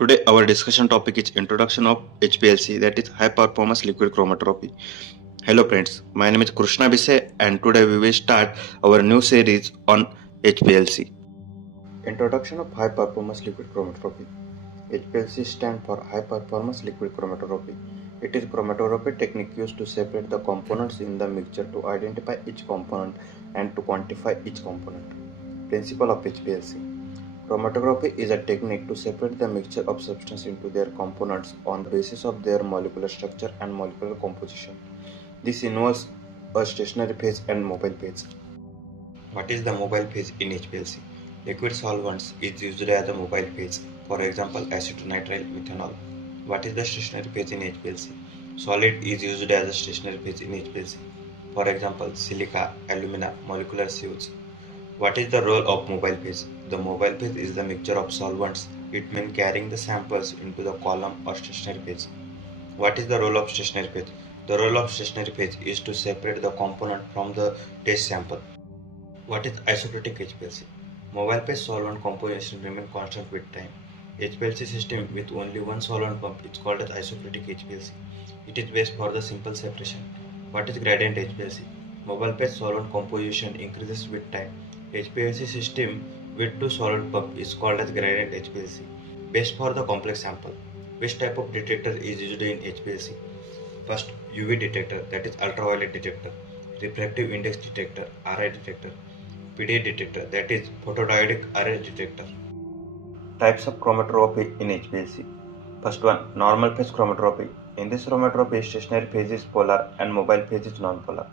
Today our discussion topic is introduction of HPLC, that is high performance liquid chromatography. Hello friends, my name is Krishna Bise and today we will start our new series on HPLC. Introduction of high performance liquid chromatography. HPLC stands for high performance liquid chromatography. It is chromatography technique used to separate the components in the mixture to identify each component and to quantify each component. Principle of HPLC. Chromatography is a technique to separate the mixture of substance into their components on the basis of their molecular structure and molecular composition. This involves a stationary phase and mobile phase. What is the mobile phase in HPLC? Liquid solvents is used as a mobile phase, for example acetonitrile methanol. What is the stationary phase in HPLC? Solid is used as a stationary phase in HPLC, for example silica, alumina, molecular sieves. What is the role of mobile phase? The mobile phase is the mixture of solvents. It means carrying the samples into the column or stationary phase. What is the role of stationary phase? The role of stationary phase is to separate the component from the test sample. What is isotopic HPLC? Mobile phase solvent composition remains constant with time. HPLC system with only one solvent pump is called as isotopic HPLC. It is best for the simple separation. What is gradient HPLC? Mobile phase solvent composition increases with time. HPLC system with two solvent pump is called as gradient HPLC. Best for the complex sample. Which type of detector is used in HPLC? First, UV detector, that is ultraviolet detector. Refractive index detector, RI detector. PD detector, that is photodiodic array detector. Types of chromatography in HPLC. First one, normal phase chromatography. In this chromatography, stationary phase is polar and mobile phase is non-polar.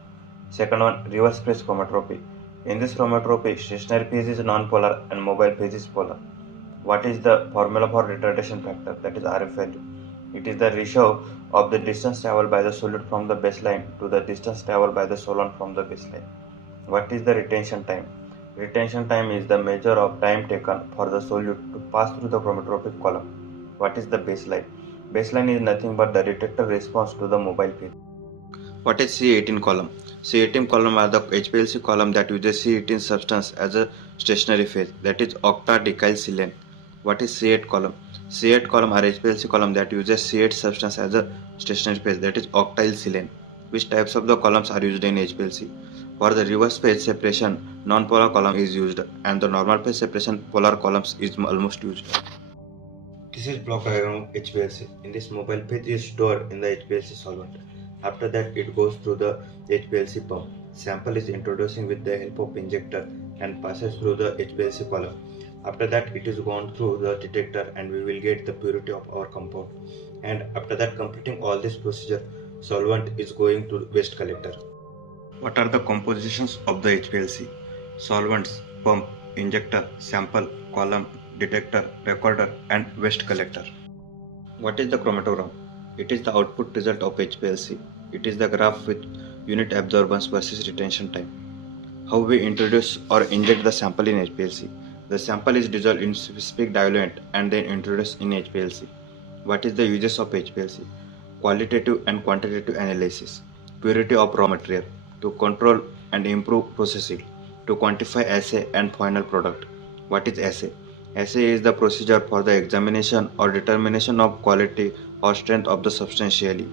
Second one, reverse phase chromatography. In this chromatography, stationary phase is non-polar and mobile phase is polar. What is the formula for retardation factor, that is RF value? It is the ratio of the distance traveled by the solute from the baseline to the distance traveled by the solvent from the baseline. What is the retention time? Retention time is the measure of time taken for the solute to pass through the chromatographic column. What is the baseline? Baseline is nothing but the detector response to the mobile phase. What is C18 column? C18 column are the HPLC column that uses C18 substance as a stationary phase, that is octadecylsilane. What is C8 column? C8 column are HPLC column that uses C8 substance as a stationary phase, that is octylsilane. Which types of the columns are used in HPLC? For the reverse phase separation, non-polar column is used and the normal phase separation polar columns is almost used. This is block diagram of HPLC. In this, mobile phase is stored in the HPLC solvent. After that, it goes through the HPLC pump. Sample is introducing with the help of injector and passes through the HPLC column. After that, it is gone through the detector and we will get the purity of our compound. And after that, completing all this procedure, solvent is going to waste collector. What are the compositions of the HPLC? Solvents, pump, injector, sample, column, detector, recorder, and waste collector. What is the chromatogram? It is the output result of HPLC. It is the graph with unit absorbance versus retention time. How we introduce or inject the sample in HPLC. The sample is dissolved in specific diluent and then introduced in HPLC. What is the uses of HPLC? Qualitative and quantitative analysis. Purity of raw material. To control and improve processing. To quantify assay and final product. What is assay? Assay is the procedure for the examination or determination of quality or strength of the substantially.